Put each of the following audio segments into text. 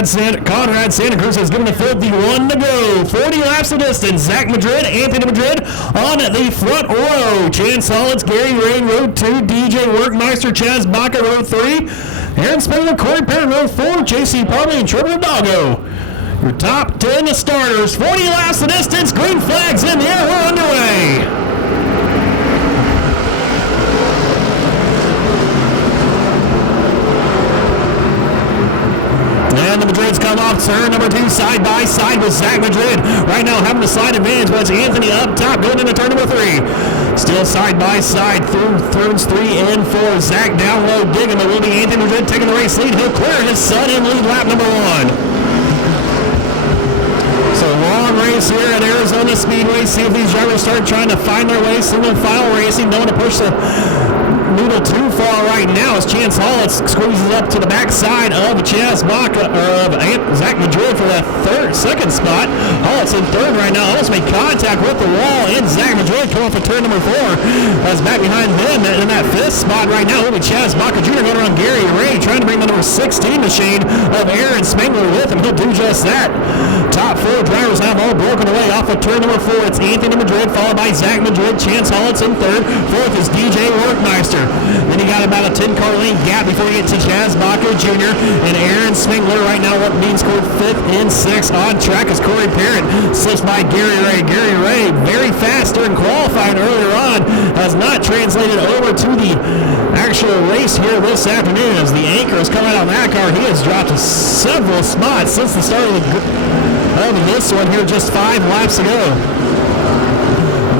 Conrad Santa Cruz has given the field the 1 to go. 40 laps of distance. Zach Madrid, Anthony Madrid on the front row. Chance Hollins, Gary Ray, row 2. DJ Workmeister, Chaz Baca, row 3. Aaron Spangler, Corey Parent, row 4. JC Parley and Trevor Doggo. Your top 10 starters. 40 laps of distance. Green flags in the air. We're underway. And the Madrids come off turn number 2 side by side with Zach Madrid. Right now having the slight advantage, but it's Anthony up top going into turn number 3. Still side by side through turns 3 and 4. Zach down low digging, but will be Anthony Madrid taking the race lead. He'll clear his son in lead lap number 1. So long race here at Arizona Speedway. See if these drivers start trying to find their way. Single file racing. Don't want to push the needle too far right now as Chance Hollins squeezes up to the backside of Chaz Baca, or of Zach Madrid for that second spot. Hollins in third right now. Almost made contact with the wall, and Zach Madrid coming for turn number 4. That's back behind them in that 5th spot right now. Will be Chaz Baca Jr. going around Gary Ray, trying to bring the number 16 machine of Aaron Spangler with him. He'll do just that. Top 4 drivers have all broken away off of turn number 4. It's Anthony Madrid, followed by Zach Madrid. Chance Hollins in third. 4th is DJ Workmeister. Then you got about a 10-car lane gap before you get to Chaz Baca Jr. and Aaron Spangler right now being scored 5th and 6th on track as Corey Parent slips by Gary Ray. Gary Ray, very fast during qualifying earlier on, has not translated over to the actual race here this afternoon as the anchor has come out on that car. He has dropped several spots since the start of this one here just 5 laps ago.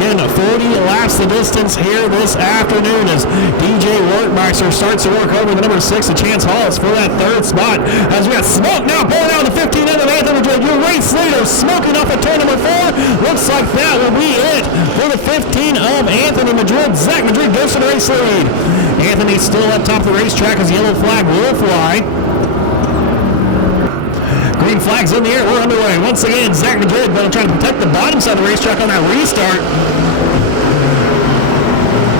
Again, 40 laps the distance here this afternoon as DJ Workmeister starts to work over the number 6 of Chance Hollins for that 3rd spot. As we got smoke now pouring out the 15 end of Anthony Madrid. Your race leader smoking off at turn number 4. Looks like that will be it for the 15 of Anthony Madrid. Zach Madrid goes to the race lead. Anthony's still up top of the racetrack as the yellow flag will fly. Green flags in the air. We're underway. Once again, Zach Madrid going to try to protect the bottom side of the racetrack on that restart.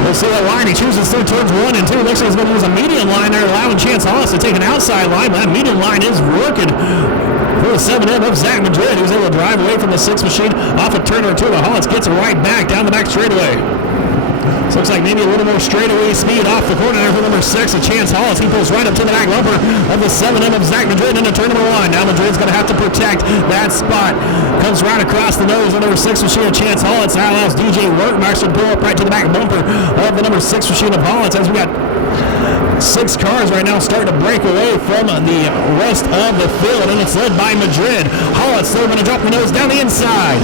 We'll see that line. He chooses through turns 1 and 2. Looks like he's going to use a medium line there, allowing Chance Hollins to take an outside line. But that medium line is working for the 7M of Zach Madrid. He was able to drive away from the 6 machine off of turn number 2. But Hollins gets it right back down the back straightaway. So looks like maybe a little more straightaway speed off the corner there for number 6 of Chance Hollins. He pulls right up to the back bumper of the 7M of Zach Madrid into turn number 1. Now Madrid's going to have to protect that spot. Comes right across the nose of number 6 machine of Chance Hollins. That allows DJ Workmeister to pull up right to the back bumper of the number 6 machine of Hollins as we got 6 cars right now starting to break away from the rest of the field, and it's led by Madrid. Hollins still going to drop the nose down the inside.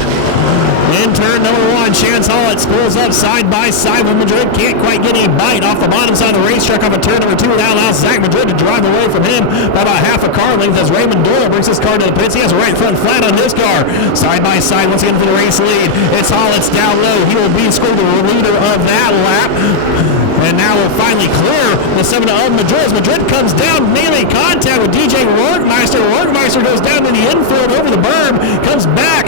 In turn number 1, Chance Hollins pulls up side by side with Madrid. Can't quite get a bite off the bottom side of the racetrack off of turn number 2. That allows Zach Madrid to drive away from him by about half a car length as Raymond Doyle brings his car to the pits. He has a right front flat on his car. Side by side once again for the race lead. It's Hollins down low. He will be scored the leader of that lap. And now we'll finally clear the 7 of Madrid. Madrid comes down, melee contact with DJ Workmeister. Workmeister goes down to the infield over the berm, comes back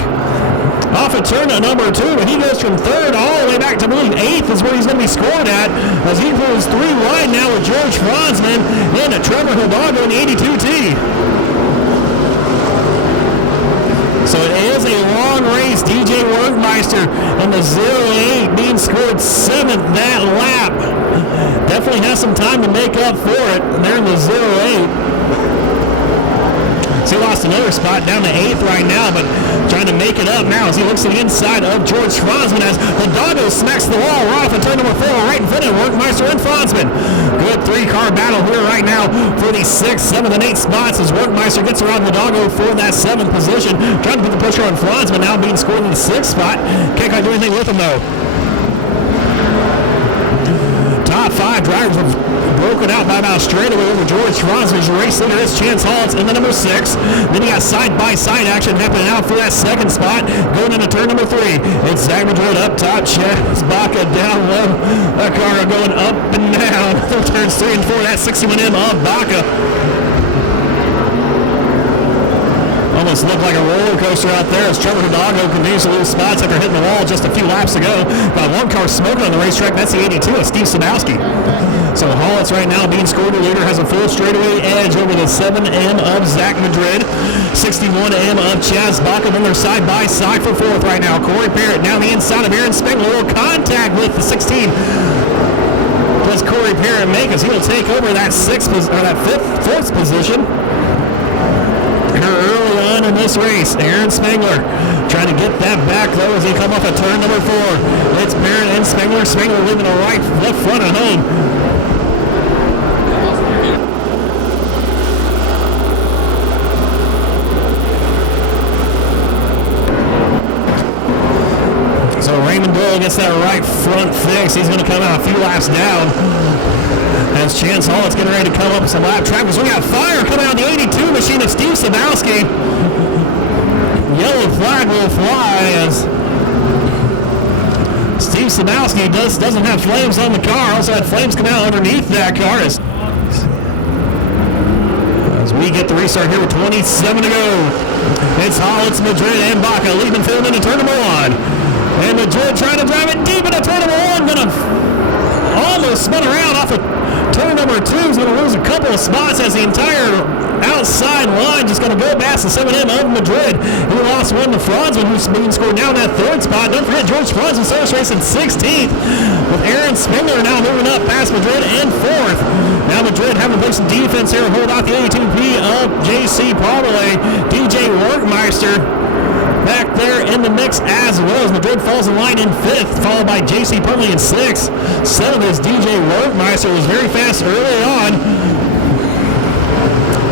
off of turn number 2, but he goes from 3rd all the way back to, I believe, 8th is where he's going to be scored at as he pulls 3 wide now with George Franzman and Trevor Hidalgo in the 82T. So it is a long race. DJ Workmeister in the 08 being scored 7th that lap. Definitely has some time to make up for it there in the 08. So he lost another spot down to 8th right now, but trying to make it up now as he looks to the inside of George Franzman as Hidalgo smacks the wall right off of turn number 4, right in front of Workmeister and Franzman. Good 3-car battle here right now for the 6th, 7th, and 8th spots as Workmeister gets around Hidalgo for that 7th position. Trying to put the pressure on Franzman, now being scored in the 6th spot. Can't quite do anything with him though. Top 5 drivers have broken out by about straightaway over George Franzman's race leader is Chance Hollins in the number 6. Then you got side-by-side action happening out for that 2nd spot going into turn number 3. It's Zach Madrid up top, Chaz Baca down low. That car going up and down. Turns 3 and 4, that 61M of Baca. Just looked like a roller coaster out there as Trevor Hidalgo continues to lose spots after hitting the wall just a few laps ago. Got one car smoking on the racetrack. That's the 82 of Steve Sadowski. So Hollis right now being scored a leader, has a full straightaway edge over the 7M of Zach Madrid. 61M of Chaz Baca. Then they're side by side for fourth right now. Corey Parrott down the inside of Aaron Spengler. Little contact with the 16. Does Corey Parrott make as he'll take over that fourth position. Early on in this race, Aaron Spengler trying to get that back though as he come off of turn number 4. It's Parrott and Spengler. Spengler leaving the left front at home. So Raymond Doyle gets that right front fix. He's going to come out a few laps down. As Chance Hollis getting ready to come up with some lap traffic. So we got fire coming out of the 82 machine of Steve Sadowski. Yellow flag will fly as Steve Sadowski doesn't have flames on the car. Also had flames come out underneath that car. As we get the restart here with 27 to go. It's Hollis, Madrid, and Baca leading field into turn number 1. And Madrid trying to drive it deep into turn number 1. Gonna almost spun around off of turn number 2. Is going to lose a couple of spots as the entire outside line just going to go past the 7M of Madrid. He lost one to Franzman, who's being scored now in that third spot. Don't forget George Franzman starts racing 16th with Aaron Spengler now moving up past Madrid in 4th. Now Madrid having to play some defense here and hold out the 82P of JC Parmalee. DJ Workmeister back there in the mix as well as Madrid falls in line in 5th, followed by JC Parmalee in 6th. 7th is DJ Workmeister, was very fast early on.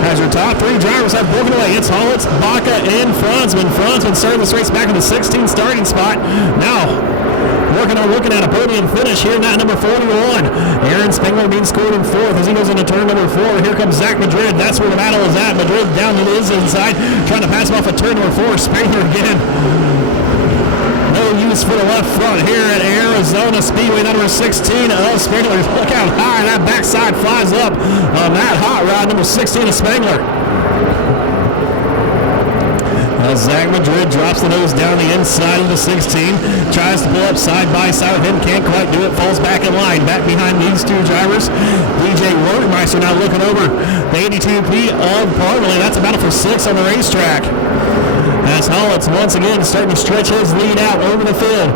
As your top 3 drivers have broken away, it's Hollis, Baca, and Franzman. Franzman started this race back in the 16th starting spot. Now looking at a podium finish here, not number 41. Aaron Spengler being scored in 4th as he goes into turn number 4. Here comes Zach Madrid. That's where the battle is at. Madrid down to his inside, trying to pass him off at turn number 4. Spengler again. No use for the left front here at Arizona Speedway, number 16 of Spengler. Look how high that backside flies up on that hot rod, number 16 of Spengler. Zach Madrid drops the nose down the inside of the 16, tries to pull up side by side with him, can't quite do it, falls back in line, back behind these 2 drivers. DJ Workmeister now looking over the 82P of Parmalee. That's a battle for 6 on the racetrack. As Hollis once again starting to stretch his lead out over the field.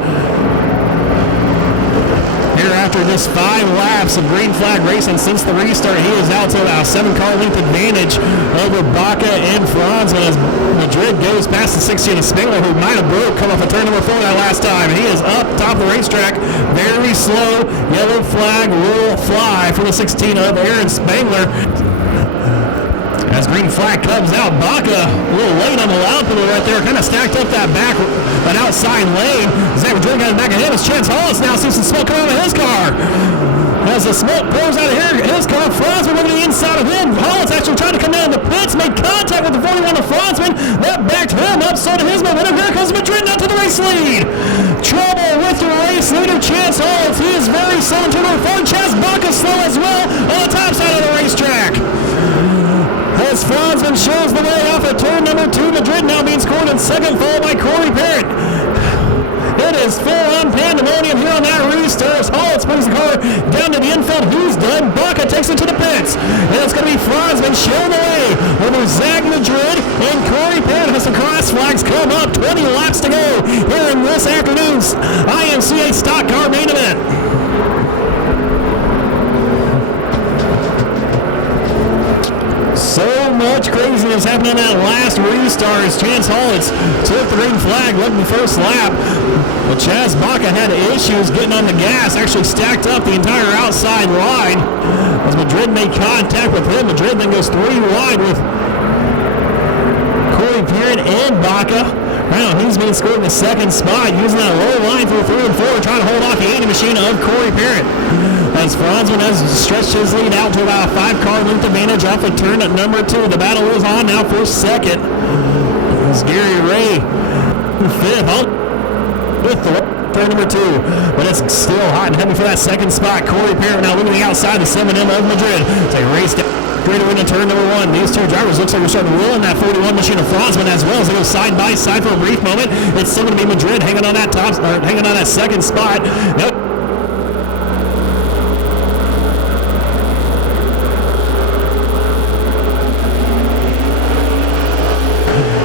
Here after just 5 laps of green flag racing since the restart, he is out to about a 7-car length advantage over Baca and Franzman as Madrid goes past the 16 of Spengler, who might have come off of turn number 4 that last time. He is up top of the racetrack, very slow. Yellow flag will fly for the 16 of Aaron Spengler. As green flag comes out, Baca a little late on the loud pedal right there, kind of stacked up that outside lane. Zach Madrid got it back ahead as Chance Hollis now sees some smoke coming out of his car. As the smoke pours out of his car, Franzman over the inside of him. Hollis actually tried to come down the pits, made contact with the 41 of Franzman. That backed him up, so to his momentum. Here comes Madrid now to the race lead. Trouble with the race leader, Chance Hollis. He is very slow into the front. Chaz Baca slow as well on the top side of the racetrack. As Franzman shows the way off at turn number 2, Madrid now being scored in 2nd, followed by Corey Parrott. It is full-on pandemonium here on that restart as Hollis brings the car down to the infield. Who's done? Baca takes it to the pits. And it's going to be Franzman showing the way over Zach Madrid and Corey Parrott as the cross flags come up. 20 laps to go here in this afternoon's IMCA Stock Car Main Event. So much craziness happening in that last restart as Chance Hollis took the green flag, led the first lap. But Chaz Baca had issues getting on the gas, actually stacked up the entire outside line. As Madrid made contact with him, Madrid then goes 3 wide with Corey Parrott and Baca. Now he's being scored in the 2nd spot, using that low line for 3 and 4, trying to hold off the 80 machine of Corey Parrott. As Franzman has stretched his lead out to about a 5-car length advantage off of turn at number 2. The battle is on now for 2nd. As Gary Ray 5th with the turn number 2. But it's still hot and heavy for that 2nd spot. Corey Parrott now looking the outside, the 7M of Madrid. They race down Greater into turn number 1. These two drivers looks like we're starting to roll in that 41 machine of Franzman as well as they go side by side for a brief moment. It's still going to be Madrid hanging on that hanging on that second spot. Nope.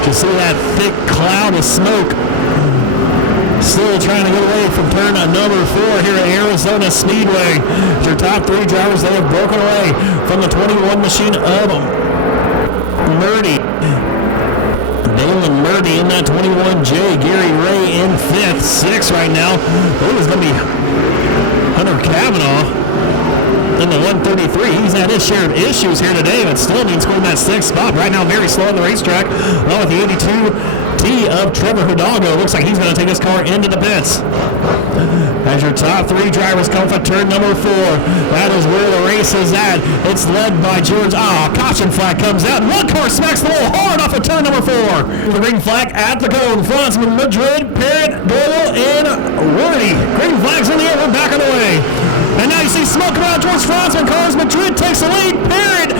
You see that thick cloud of smoke. Still trying to get away from turn number 4 here at Arizona Speedway. Your top 3 drivers, they have broken away from the 21 machine of Murdy. Dalen Murdy in that 21J. Gary Ray in 5th. 6th right now. I believe it's going to be Hunter Kavanaugh in the 133. He's had his share of issues here today, but still being scored in that 6th spot. Right now, very slow on the racetrack, along with the 82T of Trevor Hidalgo. Looks like he's going to take his car into the pits. As your top 3 drivers come for turn number 4, that is where the race is at. It's led by George. Caution flag comes out, and one car smacks the wall hard off of turn number 4. The green flag at the cone. Franzman, Madrid, Parrott, Doyle, and Wordy. Green flags in the air. We're back on the way. And now you see smoke around towards Franzman. Cars Madrid takes the lead. Parrott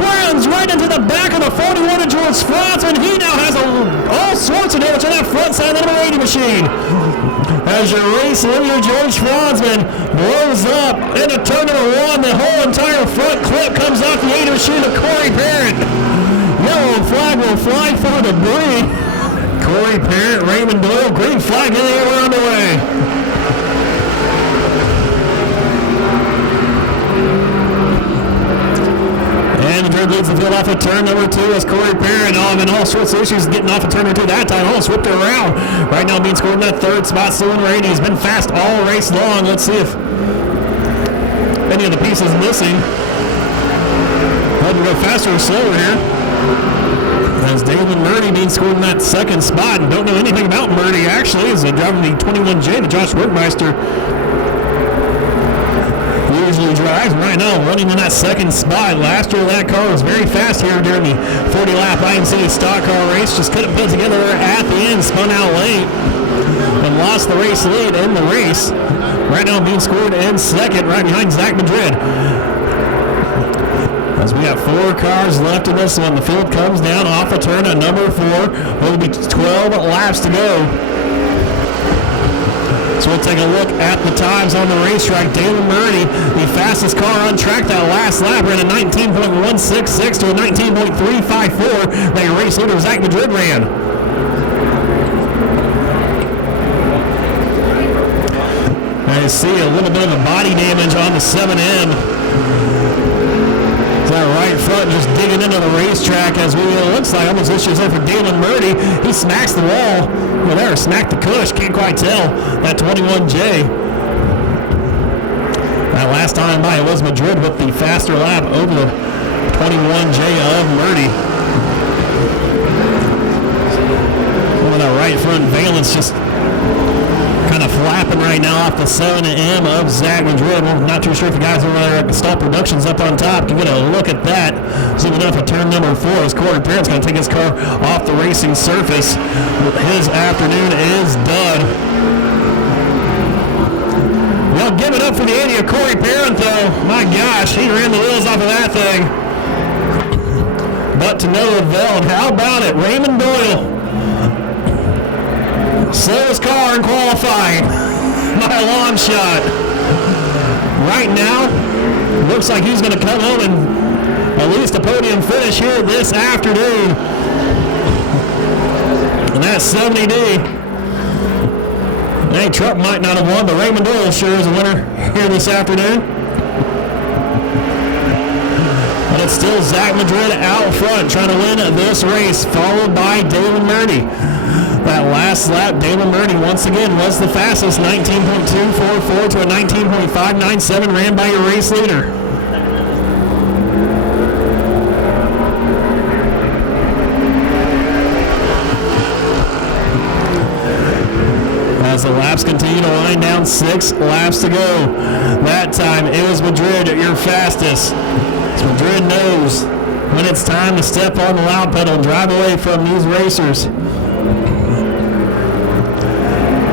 runs right into the back of the 41 of George Franzman. He now has all sorts of damage on that front side of the number 80 machine. As your race leader, George Franzman, blows up into turn number 1. The whole entire front clip comes off the 80 machine of Corey Parrott. Yellow flag will fly for debris. Corey Parrott, Raymond Doyle, green flag in the air. We're on the way. And Madrid leads the field off of turn number 2 as Corey Parrott, having all sorts of issues getting off of turn number 2 that time. Almost whipped it around. Right now being scored in that 3rd spot. Still in the 80. He's been fast all race long. Let's see if any of the pieces missing. Hoping to go faster or slower here. As David Murdy being scored in that 2nd spot. And don't know anything about Murdy actually. He's driving the 21J, the Josh Workmeister usually drives. Right now running in that 2nd spot. Last year that car was very fast here during the 40-lap IMCA stock car race. Just couldn't put together at the end. Spun out late and lost the race lead in the race. Right now being scored in 2nd right behind Zach Madrid. As we got 4 cars left in this one. The field comes down off of turn at number 4. Will be 12 laps to go. So we'll take a look at the times on the racetrack. Dalen Murdy, the fastest car on track that last lap, ran a 19.166 to a 19.354. That race leader Zach Madrid ran. I see a little bit of a body damage on the 7M. That right front just digging into the racetrack as it looks like almost issues there for Dalen Murdy. He smacks the wall. Well, there, smacked the cush. Can't quite tell. That 21J. That last time by it was Madrid with the faster lap over the 21J of Murdy. Well, that right front valence just kind of flapping right now off the 7M of Zach Madrid. Well, not too sure if the guys over there at Gestalt Productions up on top can get a look at that. Zooming up at turn number 4 as Corey Parrott's going to take his car off the racing surface. His afternoon is done. Well, give it up for the 80 of Corey Parrott, though. My gosh, he ran the wheels off of that thing. But to no avail. And how about it? Raymond Doyle. Slowest car in qualifying by a long shot. Right now, looks like he's going to come home and at least a podium finish here this afternoon. And that's 70D. Hey, Truck might not have won, but Raymond Doyle sure is a winner here this afternoon. But it's still Zach Madrid out front trying to win this race, followed by Dalen Murdy. That last lap, Dalen Murdy once again was the fastest, 19.244 to a 19.597, ran by your race leader. As the laps continue to wind down, 6 laps to go. That time it was Madrid, your fastest. So Madrid knows when it's time to step on the loud pedal and drive away from these racers.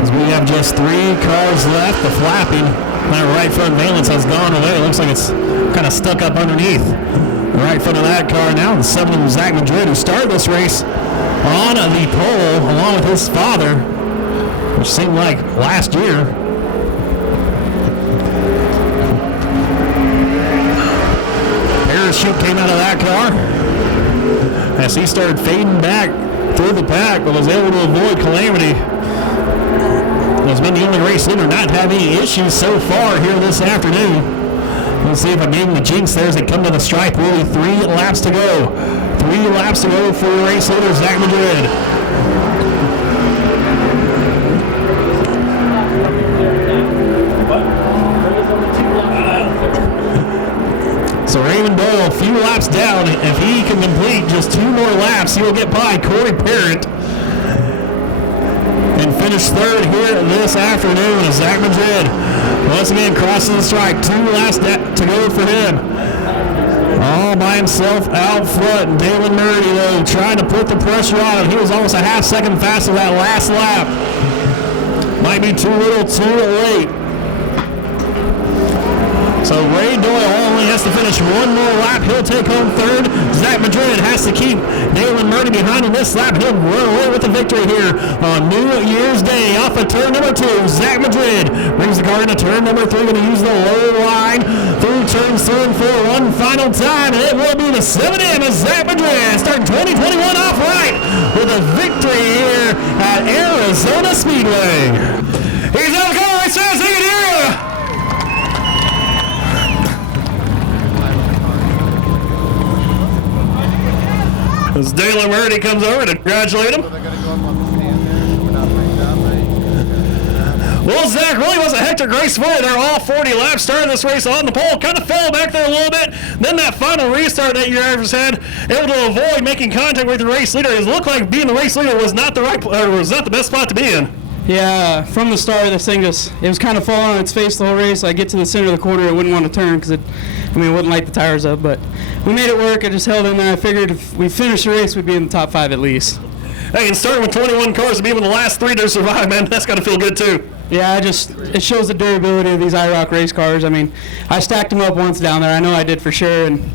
We have just 3 cars left. The flapping, my right front valence has gone away. It looks like it's kind of stuck up underneath. right in front of that car now, the 7 Zach Madrid, who started this race on the pole along with his father, which seemed like last year. Parachute came out of that car as he started fading back through the pack, but was able to avoid calamity. Has been the only race leader not to have any issues so far here this afternoon. We'll see if I gave him the jinx there as they come to the stripe. Only 3 laps to go. 3 laps to go for race leader Zach Madrid. So Raymond Doyle, a few laps down. If he can complete just 2 more laps, he will get by Corey Parent and finish 3rd here this afternoon as Zach Madrid once again crosses the stripe. 2 laps to go for him. All by himself out front. Dalen Murray, though, trying to put the pressure on him. He was almost a half second faster that last lap. Might be too little, too late. So Ray Doyle only has to finish 1 more lap. He'll take home 3rd. Zach Madrid has to keep Dalen Murray behind on this lap. He'll run away with the victory here on New Year's Day off of turn number 2. Zach Madrid brings the car into turn number 3. Going to use the low line through turns 3 and 4 one final time. And it will be the 7M as Zach Madrid starting 2021 off right with a victory here at Arizona Speedway. He's out of the car. Race fast. They can hear you. As Dalen Murray comes over to congratulate him. Well, Zach, really was a hectic race for you. They're all 40 laps starting this race on the pole. Kind of fell back there a little bit. Then that final restart that your drivers had, able to avoid making contact with the race leader. It looked like being the race leader was not the best spot to be in. Yeah, from the start, this thing it was kind of falling on its face the whole race. I get to the center of the corner, it wouldn't want to turn because it wouldn't light the tires up. But we made it work. I just held in there. I figured if we finished the race, we'd be in the top 5 at least. Hey, and starting with 21 cars to be able the last 3 to survive, man, that's got to feel good too. Yeah, it shows the durability of these IROC race cars. I mean, I stacked them up once down there. I know I did for sure, and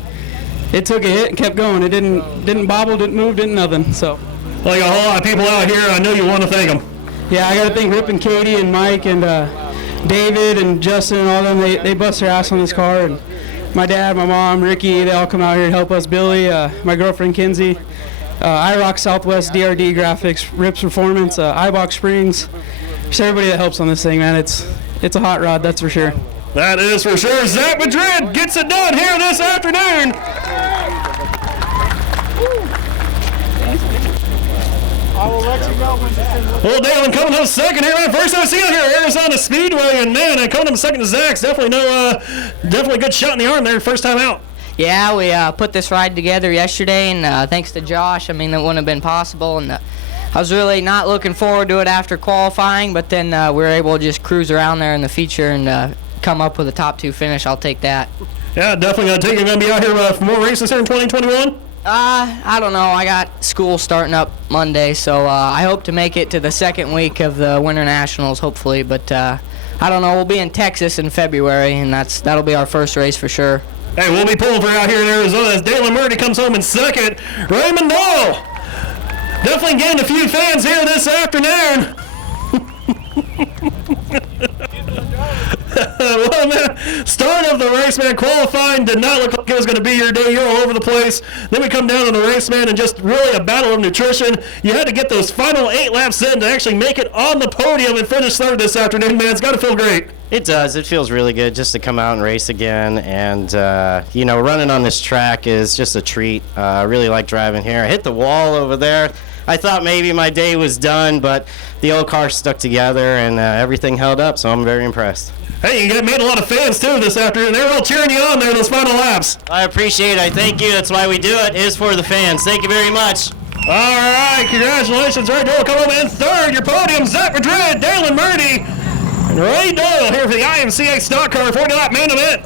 it took a hit and kept going. It didn't bobble, didn't move, didn't nothing. So, like a whole lot of people out here, I know you want to thank them. Yeah, I got to thank Rip and Katie and Mike and David and Justin and all them. They bust their ass on this car. And my dad, my mom, Ricky, they all come out here to help us. Billy, my girlfriend Kinsey, IROC Southwest, DRD Graphics, Rip's Performance, iBox Springs. Just everybody that helps on this thing, man. It's a hot rod, that's for sure. That is for sure. Zach Madrid gets it done here this afternoon. I will let you go when it's in. Well, Dalen coming home second here, man. First time seeing here at Arizona Speedway, and man, coming home second to Zach's definitely a good shot in the arm there, first time out. Yeah, we put this ride together yesterday, and thanks to Josh, that wouldn't have been possible, and I was really not looking forward to it after qualifying, but then we were able to just cruise around there in the feature and come up with a top 2 finish. I'll take that. Yeah, definitely going to take it. Going to be out here for more races here in 2021? I don't know. I got school starting up Monday, so I hope to make it to the second week of the Winter Nationals, hopefully. But I don't know. We'll be in Texas in February, and that'll be our first race for sure. Hey, we'll be pulling for out here in Arizona as Dalen Murray comes home in second. Raymond Doyle definitely gained a few fans here this afternoon. Well, man, start of the race, man, qualifying did not look like it was going to be your day. You're all over the place. Then we come down to the race, man, and just really a battle of nutrition. You had to get those final 8 laps in to actually make it on the podium and finish third this afternoon, man. It's got to feel great. It does. It feels really good just to come out and race again. And, running on this track is just a treat. I really like driving here. I hit the wall over there. I thought maybe my day was done, but the old car stuck together and everything held up, so I'm very impressed. Hey, you made a lot of fans, too, this afternoon. They were all cheering you on there in those final laps. I appreciate it. I thank you. That's why we do it, is for the fans. Thank you very much. All right, congratulations, Ray Doyle. Come home in third. Your podium, Zach Madrid, Dalen Murray, and Ray Doyle here for the IMCA Stock Car 40 lap main event.